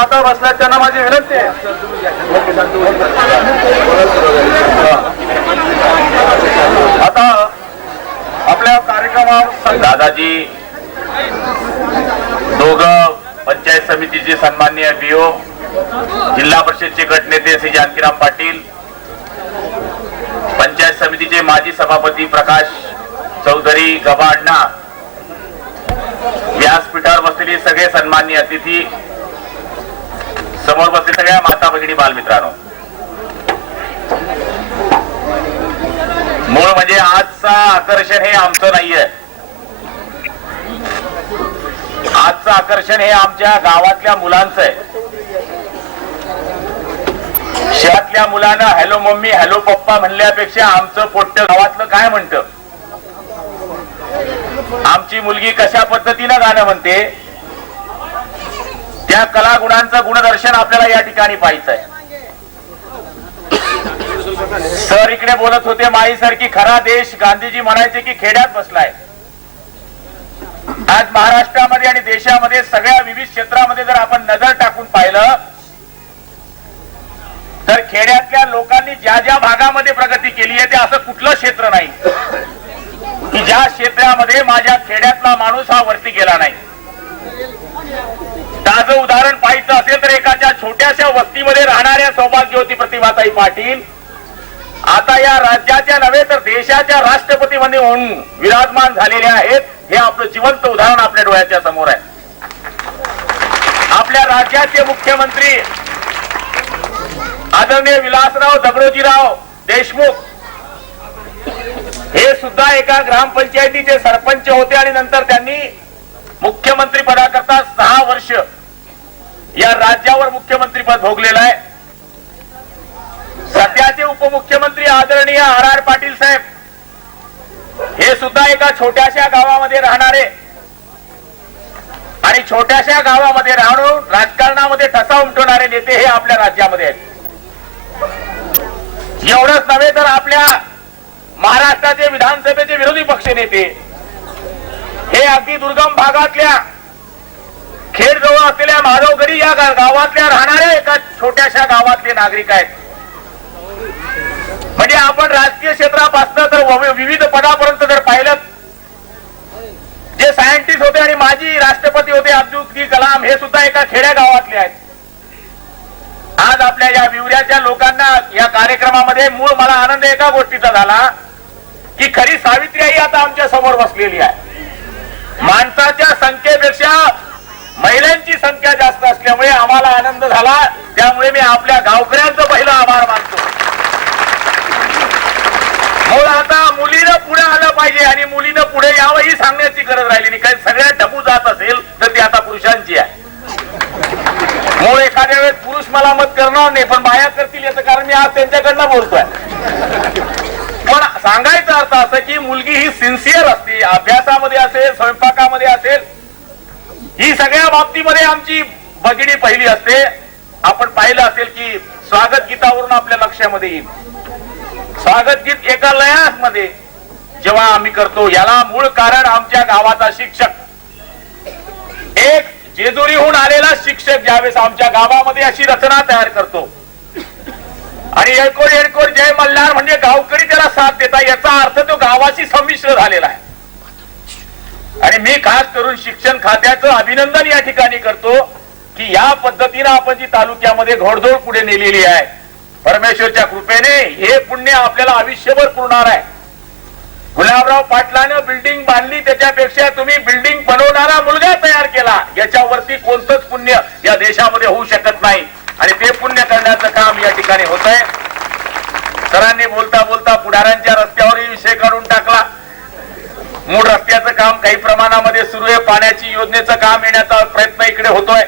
माता बसल्या त्यांना माझी विनंती आहे. आता आपल्या कार्यक्रमावर दादाजी दोघ पंचायत समितीचे सन्माननीय बीओ जिल्हा परिषदचे गटनेते श्री जानकीराम पाटील पंचायत समितीचे माजी सभापती प्रकाश चौधरी गबा अण्णा व्यासपीठावर बसलेले सगळे सन्माननीय अतिथी समोर बसले सगळ्या माता भगिनी बालमित्रांनो. मूळ म्हणजे आजचा आकर्षण हे आमचं नाहीये. आजचं आकर्षण हे आमच्या गावातल्या मुलांचं आहे. शहरातल्या मुलानं हॅलो मम्मी हॅलो पप्पा म्हणल्यापेक्षा आमचं पोट्ट गावातलं काय म्हणत? आमची मुलगी कशा पद्धतीनं गाणं म्हणते? त्या कला गुणांचं गुणदर्शन आपल्याला या ठिकाणी पाहायचं आहे सर इकडे बोलत होते माई सर की खरा देश. गांधीजी म्हणायचे की खेड्यात बसलाय. आज महाराष्ट्रामध्ये आणि देशामध्ये सगळ्या विविध क्षेत्रामध्ये जर आपण नजर टाकून पाहिलं तर खेड्यातल्या लोकांनी ज्या ज्या भागामध्ये प्रगती केली आहे ते असं कुठलं क्षेत्र नाही. की ज्या क्षेत्रामध्ये माझ्या खेड्यातला माणूस हा वरती गेला नाही. ताजं उदाहरण पाहायचं असेल तर एकाच्या छोट्याशा वस्तीमध्ये राहणाऱ्या सौभाग्यवती प्रतिभाताई पाटील. आता या राज्याच्या नव्हे तर देशाच्या राष्ट्रपती मध्ये होऊन विराजमान झालेले आहेत. हे आपलं जिवंत उदाहरण आपल्या डोळ्याच्या समोर आहे. आपल्या राज्याचे मुख्यमंत्री आदरणीय विलासराव दगडोजीराव देशमुख हे सुद्धा एका ग्रामपंचायतीचे सरपंच होते आणि नंतर त्यांनी मुख्यमंत्री पदाकरता सहा वर्ष या राज्यावर मुख्यमंत्रीपद भोगलेलं आहे. सध्याचे उपमुख्यमंत्री आदरणीय आर आर पाटील साहेब हे सुद्धा एका छोट्याशा गावामध्ये राहणारे आणि छोट्याशा गावामध्ये राहून राजकारणामध्ये ठसा उमटवणारे नेते हे आपल्या राज्यामध्ये आहेत. एवढंच नव्हे तर आपल्या महाराष्ट्राचे विधानसभेचे विरोधी पक्ष नेते हे अगदी दुर्गम भागातल्या खेड जवळ असलेल्या माधवगडी या गावातल्या राहणाऱ्या एका छोट्याशा गावातले नागरिक आहेत. म्हणजे आपण राजकीय क्षेत्रापासून तर विविध पदापर्यंत जर पाहिलं जे सायंटिस्ट होते आणि माजी राष्ट्रपती होते अब्दुल कलाम हे सुद्धा एका खेड्या गावातले आहेत. आज आपल्या या विवऱ्याच्या लोकांना या कार्यक्रमामध्ये मूळ मला आनंद एका गोष्टीचा झाला की खरी सावित्री आता आमच्यासमोर बसलेली आहे. माणसाच्या संख्येपेक्षा महिलांची संख्या जास्त असल्यामुळे आम्हाला आनंद झाला. त्यामुळे मी आपल्या गावकऱ्यांचं पहिलं आभार मानतो. आता मुलीनं पुढे आलं पाहिजे आणि मुलीनं पुढे यावं ही सांगण्याची गरज राहिली नाही. कारण सगळ्यात डबू जात असेल तर ती आता पुरुषांची आहे. मूळ एखाद्या वेळेस पुरुष मला मत करणार नाही पण बाया करतील याचं कारण मी आज त्यांच्याकडनं बोलतोय. पण सांगायचा अर्थ असं की मुलगी ही सिन्सिअर असते अभ्यास असेल स्वयंपाकामध्ये असेल ही सगळ्या बाबतीमध्ये आमची भगिनी पहिली असते. आपण पाहिलं असेल की स्वागत गीतावरून आपल्या लक्षामध्ये येईल. स्वागत गीत एका लयामध्ये जेव्हा आम्ही करतो याला मूळ कारण आमच्या गावाचा शिक्षक. एक जेजुरीहून आलेला शिक्षक ज्यावेळेस आमच्या गावामध्ये अशी रचना तयार करतो. आणि येळकोट येळकोट जय मल्हार म्हणजे गावकरी त्याला साथ देता याचा अर्थ तो गावाशी संमिश्र झालेला आहे. आणि मी खास करून शिक्षण खात्याचं अभिनंदन या ठिकाणी करतो की या पद्धतीनं आपण जी तालुक्यामध्ये घोडदौड पुढे नेलेली आहे परमेश्वरच्या कृपेने हे पुण्य आपल्याला आयुष्यभर पुरणार आहे. गुलाबराव पाटलानं बिल्डिंग बांधली त्याच्यापेक्षा तुम्ही बिल्डिंग बनवणारा मुलगा तयार केला. याच्यावरती कोणतंच पुण्य या देशामध्ये होऊ शकत नाही. आणि ते पुण्य करण्याचं काम या ठिकाणी होत आहे सरांनी बोलता बोलता पुढाऱ्यांच्या रस्त्यावरही विषय काढून टाकला. मूळ रस्त्याचं काम काही प्रमाणामध्ये सुरू आहे. पाण्याची योजनेचं काम येण्याचा प्रयत्न इकडे होतोय.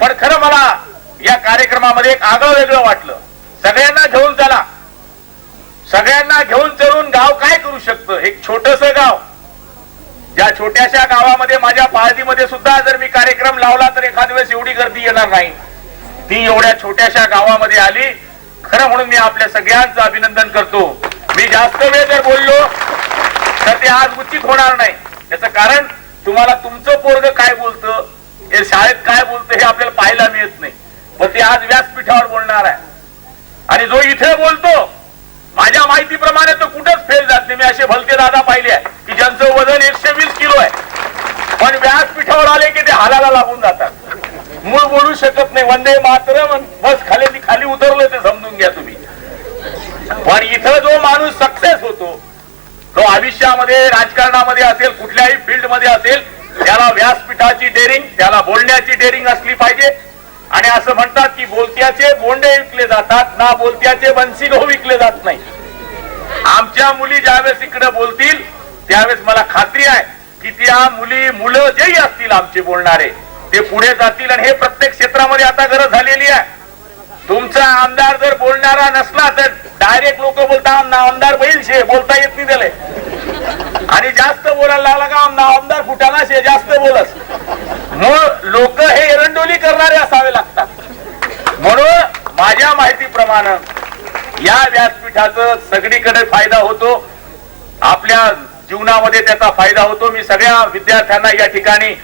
पण खरं मला या कार्यक्रमामध्ये एक आगळं वेगळं वाटलं. सगळ्यांना घेऊन चला. सगळ्यांना घेऊन चलून गाव काय करू शकतं? एक छोटस गाव. या छोट्याशा गावामध्ये माझ्या पाळतीमध्ये सुद्धा जर मी कार्यक्रम लावला तर एखाद वेळेस एवढी गर्दी येणार नाही. ती एवढ्या छोट्याशा गावामध्ये आली. खरं म्हणून मी आपल्या सगळ्यांचं अभिनंदन करतो. मी जास्त वेळ जर बोललो तर ते आज उचित होणार नाही. याचं कारण तुम्हाला तुमचं पोरग काय बोलतं हे शाळेत काय बोलतं हे आपल्याला पाहायला मिळत नाही. आज व्यासपीठावर बोलणार आहे. आणि जो इथे बोलतो माझ्या माहितीप्रमाणे तो कुठंच फेल जात नाही. मी असे भलते दादा पाहिले आहे की ज्यांचं वजन एकशे वीस किलो आहे. पण व्यासपीठावर आले की ते हालाला लागून जातात. मूळ बोलू शकत नाही. वंदे मात्र बस खाली खाली उतरलं ते समजून घ्या तुम्ही. पण इथं जो माणूस सक्सेस होतो तो आयुष्यामध्ये राजकारणामध्ये असेल कुठल्याही फील्डमध्ये असेल त्याला व्यासपीठाची डेअरिंग त्याला बोलण्याची डेअरिंग असली पाहिजे. आणि असं म्हणतात की बोलत्याचे बोंडे विकले जातात ना बोलत्याचे बन्सी गहू विकले जात नाही. आमच्या मुली ज्यावेळेस इकडे बोलतील त्यावेळेस मला खात्री आहे की त्या मुली मुलं जेही असतील आमचे बोलणारे ते पुढे जातील आणि हे प्रत्येक क्षेत्रामध्ये आता गरज झालेली आहे. तुमचा आमदार जर बोलणारा नसला तर डायरेक्ट लोक बोलतात आमदार बैल शे बोलता येत नाही त्याला. आणि जास्त बोलायला लागला का आमदार आमदार शे जास्त बोलस मग लोक हे एरंडोली करणारे असावे लागतात. म्हणून माझ्या माहितीप्रमाणे या व्यासपीठाचा सगळीकडे फायदा होतो. आपल्या जीवनामध्ये त्याचा फायदा होतो. मी सगळ्या विद्यार्थ्यांना या ठिकाणी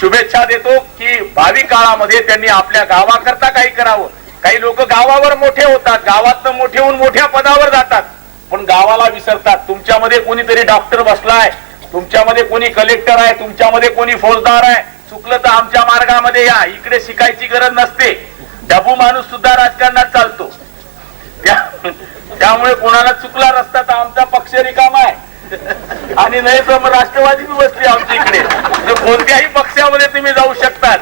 शुभेच्छा देतो की भावी काळामध्ये त्यांनी आपल्या गावाकरता काही करावं. काही लोक गावावर मोठे होतात गावातनं मोठे होऊन मोठ्या पदावर जातात. पण गावाला विसरतात. तुमच्यामध्ये कोणीतरी डॉक्टर बसलाय तुमच्यामध्ये कोणी कलेक्टर आहे तुमच्यामध्ये कोणी फौजदार आहे. चुकलं तर आमच्या मार्गामध्ये या. इकडे शिकायची गरज नसते. डबू माणूस सुद्धा राजकारणात चालतो. त्यामुळे कोणाला चुकला रस्ता तर आमचा पक्ष रिकामा आहे. आणि नाही तर मग राष्ट्रवादी बसली आमच्या इकडे. कोणत्याही पक्षामध्ये तुम्ही जाऊ शकतात.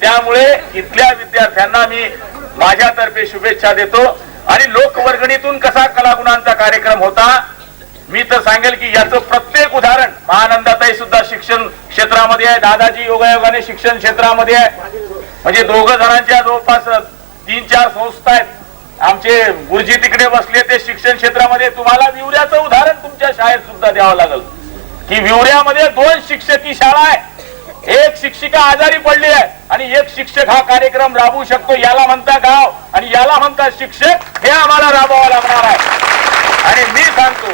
त्यामुळे इथल्या विद्यार्थ्यांना मी माझ्यातर्फे शुभेच्छा देतो. आणि लोकवर्गणीतून कसा कलागुणांचा कार्यक्रम होता मी तर सांगेल की याचं प्रत्येक उदाहरण महानंदाताई सुद्धा शिक्षण क्षेत्रामध्ये आहे दादाजी योगायोगाने शिक्षण क्षेत्रामध्ये आहे. म्हणजे दोघ जणांच्या जवळपास तीन चार संस्था आहेत. आमचे गुरुजी तिकडे बसले ते शिक्षण क्षेत्रामध्ये. तुम्हाला विवऱ्याचं उदाहरण तुमच्या शाळेत सुद्धा द्यावं लागेल. की विवऱ्यामध्ये दोन शिक्षकी शाळा आहे. एक शिक्षिका आजारी पडली आहे आणि एक शिक्षक हा कार्यक्रम राबवू शकतो याला म्हणता गाव आणि याला म्हणता शिक्षक हे आम्हाला राबवावं लागणार आहे. आणि मी सांगतो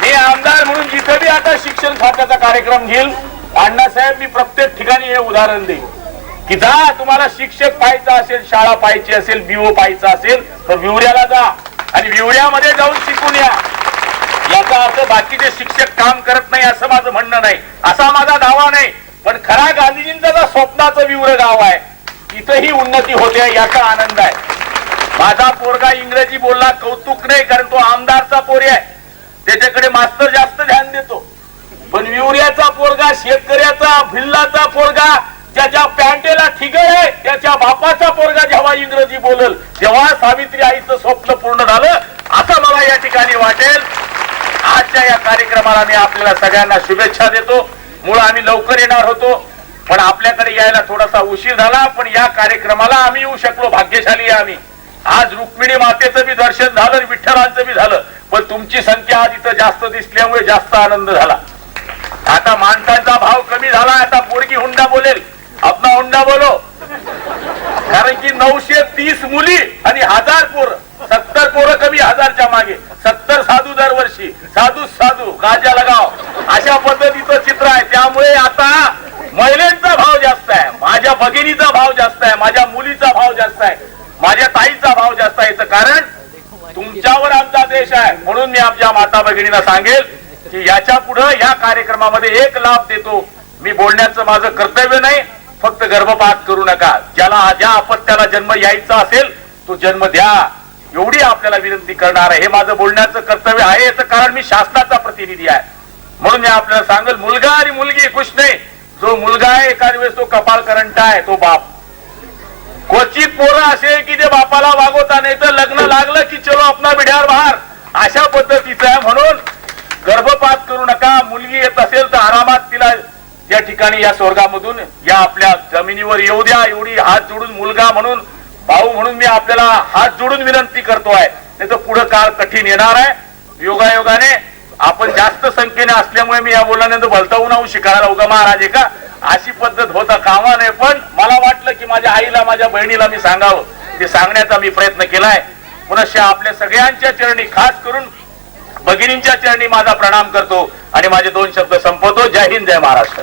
मी आमदार म्हणून जिथं बी आता शिक्षण खात्याचा कार्यक्रम घेईल अण्णासाहेब मी प्रत्येक ठिकाणी हे उदाहरण देईन. की जा तुम्हाला शिक्षक पाहायचा असेल शाळा पाहायची असेल बिओ पाहायचा असेल तर विवऱ्याला जा. आणि विवऱ्यामध्ये जाऊन शिकून या. याचा अर्थ बाकीचे शिक्षक काम करत नाही असं माझं म्हणणं नाही. असा माझा दावा नाही. पण खरा गांधीजींचा स्वप्नाचं विवर गाव आहे. इथंही उन्नती होते याचा आनंद आहे. माझा पोरगा इंग्रजी बोलला कौतुक नाही कारण तो आमदारचा पोरी आहे. त्याच्याकडे मास्तर जास्त ध्यान देतो. पण विवऱ्याचा पोरगा शेतकऱ्याचा भिल्लाचा पोरगा ज्याच्या पॅन्टेला ठिगळ आहे त्याच्या बापाचा पोरगा जेव्हा इंग्रजी बोलल तेव्हा सावित्री आईचं स्वप्न पूर्ण झालं. असं मला या ठिकाणी वाटेल. आजच्या या कार्यक्रमाला मी आपल्याला सगळ्यांना शुभेच्छा देतो. मुळ आम्ही लवकर येणार होतो. पण आपल्याकडे यायला थोडासा उशीर झाला पण या कार्यक्रमाला आम्ही येऊ शकलो. भाग्यशाली आम्ही. आज रुक्मिणी मातेचं बी दर्शन झालं विठ्ठलांचं बी झालं. पण तुमची संख्या आज इथं जास्त दिसल्यामुळे जास्त आनंद झाला. आता माणसांचा भाव कमी झाला आता पोरगी हुंडा बोलेल. आपला हुंडा बोलो. कारण की नऊशे तीस मुली आणि हजार पोरं सत्तर पोरं कमी हजारच्या मागे. साधू साधू साधू गाजा लगाव अशा पद्धतीचं चित्र आहे. त्यामुळे आता महिलांचा भाव जास्त आहे माझ्या भगिनीचा भाव जास्त आहे माझ्या मुलीचा भाव जास्त आहे माझ्या ताईचा भाव जास्त आहे. याचं कारण तुमच्यावर आमचा देश आहे. म्हणून मी आमच्या माता भगिनीला सांगेल की याच्यापुढे या कार्यक्रमामध्ये एक लाभ देतो. मी बोलण्याचं माझं कर्तव्य नाही. फक्त गर्भपात करू नका. ज्याला ज्या अपत्याला जन्म यायचा असेल तो जन्म द्या. एवढी आपल्याला विनंती करणार आहे. हे माझं बोलण्याचं कर्तव्य आहे. याचं कारण मी शासनाचा प्रतिनिधी आहे. म्हणून मी आपल्याला सांगेल मुलगा आणि मुलगी खुश नाही. जो मुलगा आहे एखाद वेळेस तो कपाल करंटा आहे तो बाप. क्वचित पोरं असे की जे बापाला वागवता नाही तर लग्न लागलं की चलो आपला बिढ्यावर बाहेर. अशा पद्धतीचं आहे. म्हणून गर्भपात करू नका. मुलगी येत असेल तर आरामात तिला त्या ठिकाणी या स्वर्गामधून या आपल्या जमिनीवर येऊ द्या. एवढी हात जोडून मुलगा म्हणून भाऊ म्हणून मी आपल्याला हात जोडून विनंती करतो आहे. नाही तर पुढे काळ कठीण येणार आहे. योगायोगाने आपण जास्त संख्येने असल्यामुळे मी या बोलण्यानंतर भलतावून नाऊ शिकायला उगा महाराज आहे का अशी पद्धत होता कामा नये पण मला वाटलं की माझ्या आईला माझ्या बहिणीला मी सांगावं. ते सांगण्याचा मी प्रयत्न केलाय. पुनश्च आपल्या सगळ्यांच्या चरणी खास करून भगिनींच्या चरणी माझा प्रणाम करतो आणि माझे दोन शब्द संपवतो. जय हिंद जय महाराष्ट्र.